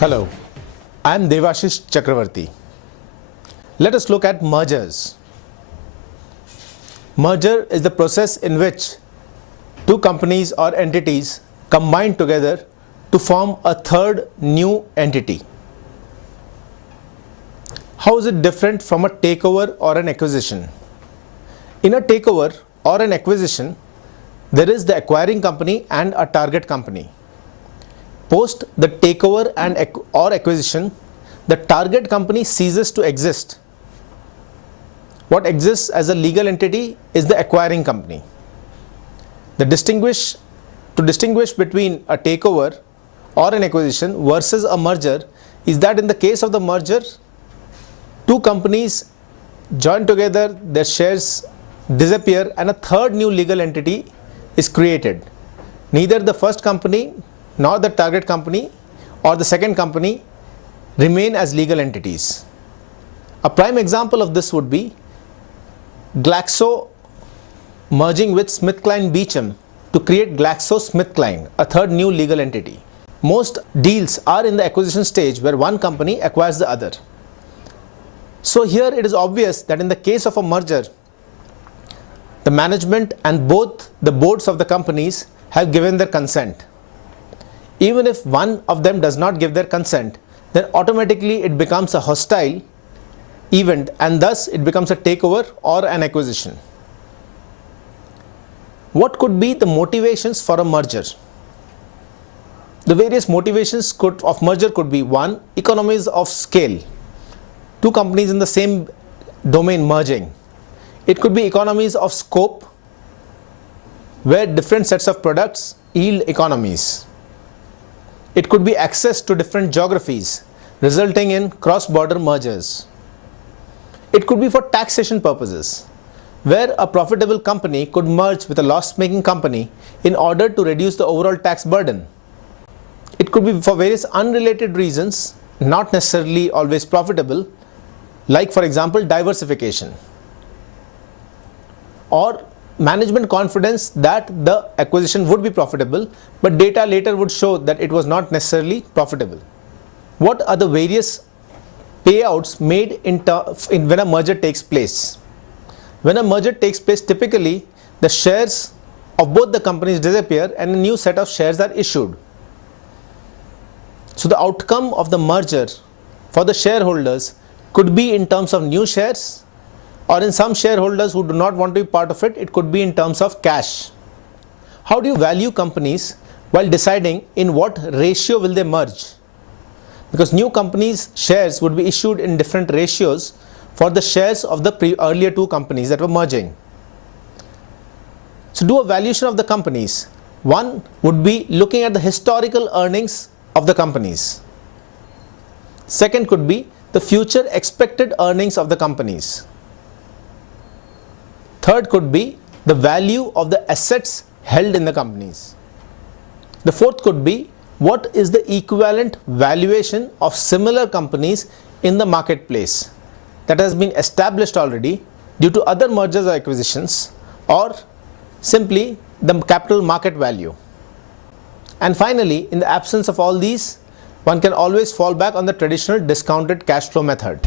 Hello, I am Devashish Chakravarty. Let us look at mergers. Merger is the process in which two companies or entities combine together to form a third new entity. How is it different from a takeover or an acquisition? In a takeover or an acquisition, there is the acquiring company and a target company. Post the takeover or acquisition, the target company ceases to exist. What exists as a legal entity is the acquiring company. To distinguish between a takeover or an acquisition versus a merger is that in the case of the merger, two companies join together, their shares disappear and a third new legal entity is created. Neither the first company nor the target company or the second company remain as legal entities. A prime example of this would be Glaxo merging with SmithKline Beecham to create GlaxoSmithKline, a third new legal entity. Most deals are in the acquisition stage where one company acquires the other. So here it is obvious that in the case of a merger, the management and both the boards of the companies have given their consent. Even if one of them does not give their consent, then automatically it becomes a hostile event and thus it becomes a takeover or an acquisition. What could be the motivations for a merger? The various motivations of merger could be: 1. Economies of scale. Two companies in the same domain merging. It could be economies of scope, where different sets of products yield economies. It could be access to different geographies, resulting in cross-border mergers. It could be for taxation purposes, where a profitable company could merge with a loss-making company in order to reduce the overall tax burden. It could be for various unrelated reasons, not necessarily always profitable, like for example diversification, or management confidence that the acquisition would be profitable, but data later would show that it was not necessarily profitable. What are the various payouts made when a merger takes place? When a merger takes place, typically the shares of both the companies disappear and a new set of shares are issued. So the outcome of the merger for the shareholders could be in terms of new shares, or in some shareholders who do not want to be part of it, it could be in terms of cash. How do you value companies while deciding in what ratio will they merge? Because new companies' shares would be issued in different ratios for the shares of the earlier two companies that were merging. So do a valuation of the companies. One would be looking at the historical earnings of the companies. Second could be the future expected earnings of the companies. Third could be the value of the assets held in the companies. The fourth could be what is the equivalent valuation of similar companies in the marketplace that has been established already due to other mergers or acquisitions, or simply the capital market value. And finally, in the absence of all these, one can always fall back on the traditional discounted cash flow method.